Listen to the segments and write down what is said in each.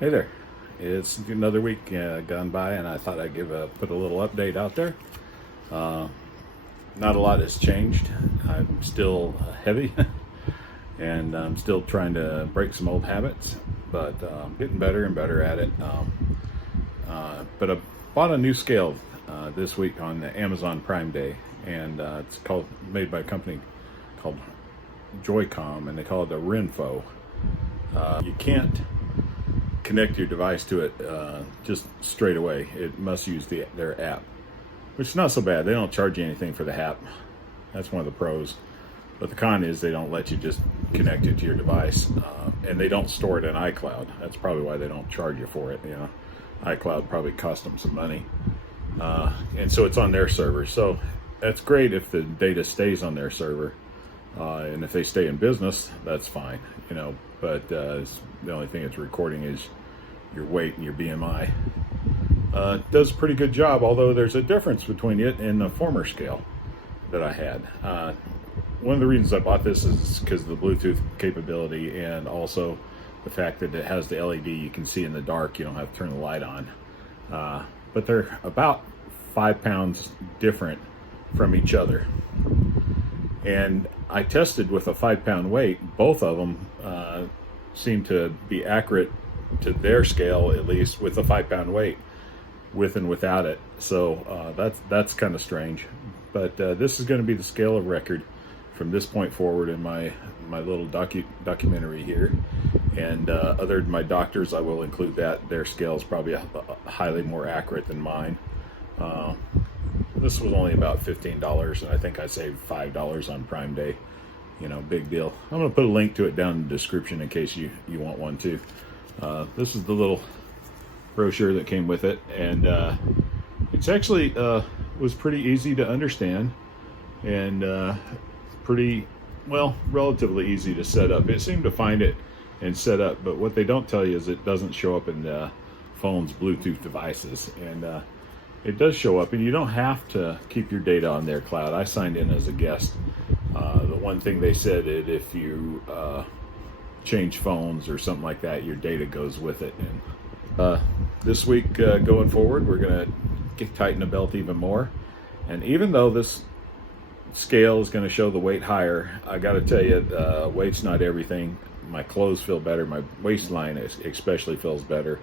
Hey there. It's another week gone by, and I thought I'd put a little update out there. Uh, Not a lot has changed. I'm still heavy, and I'm still trying to break some old habits, but getting better and better at it. But I bought a new scale this week on the Amazon Prime Day, and it's made by a company called Joycom, and they call it the Renfo. You can't connect your device to it just straight away. It must use their app, which is not so bad. They don't charge you anything for the app. That's one of the pros. But the con is they don't let you just connect it to your device, and they don't store it in iCloud. That's probably why they don't charge you for it. iCloud probably cost them some money, and so it's on their server. So that's great if the data stays on their server, and if they stay in business, that's fine. But the only thing it's recording is your weight and your BMI. It does a pretty good job, although there's a difference between it and the former scale that I had. One of the reasons I bought this is because of the Bluetooth capability, and also the fact that it has the LED you can see in the dark. You don't have to turn the light on. But they're about 5 pounds different from each other. And I tested with a 5-pound weight. Both of them seem to be accurate to their scale, at least with a 5-pound weight, with and without it. So that's kind of strange. But this is going to be the scale of record from this point forward in my little documentary here. And other than my doctors, I will include that. Their scale is probably highly more accurate than mine. This was only about $15, and I think I saved $5 on Prime Day. Big deal. I'm going to put a link to it down in the description in case you want one too. This is the little brochure that came with it, and it's actually was pretty easy to understand, and relatively easy to set up. It seemed to find it and set up, but what they don't tell you is it doesn't show up in the phone's Bluetooth devices, and it does show up, and you don't have to keep your data on their cloud. I signed in as a guest. The one thing they said is if you change phones or something like that, your data goes with it. And this week going forward, we're going to tighten the belt even more. And even though this scale is going to show the weight higher, I got to tell you, weight's not everything. My clothes feel better. My waistline especially feels better.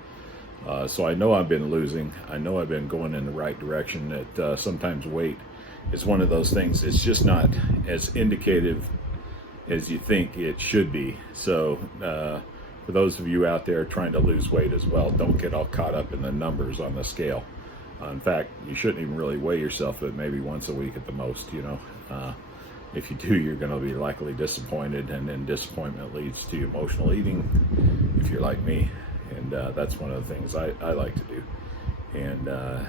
So I know I've been losing. I know I've been going in the right direction. That sometimes weight is one of those things. It's just not as indicative as you think it should be. So for those of you out there trying to lose weight as well, don't get all caught up in the numbers on the scale. In fact, you shouldn't even really weigh yourself, but maybe once a week at the most. If you do, you're going to be likely disappointed, and then disappointment leads to emotional eating if you're like me. And that's one of the things I like to do. And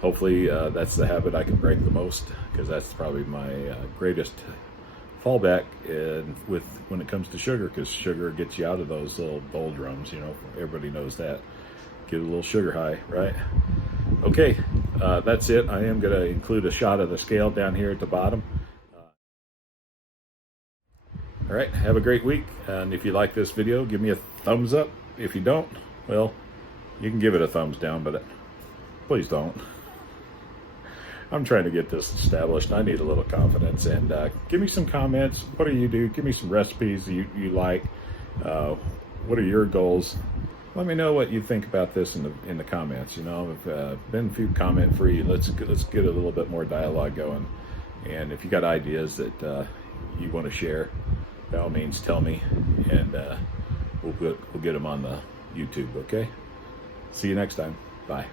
hopefully that's the habit I can break the most, because that's probably my greatest fallback when it comes to sugar, because sugar gets you out of those little doldrums. Everybody knows that. Get a little sugar high, right? Okay, that's it. I am going to include a shot of the scale down here at the bottom. All right, have a great week. And if you like this video, give me a thumbs up. If you don't, well, you can give it a thumbs down, but please don't. I'm trying to get this established. I need a little confidence, and give me some comments. What do you do? Give me some recipes you like. What are your goals? Let me know what you think about this in the comments. I've been a few comment free. Let's get a little bit more dialogue going. And if you got ideas that you want to share, by all means, tell me, and we'll get them on the YouTube. Okay. See you next time. Bye.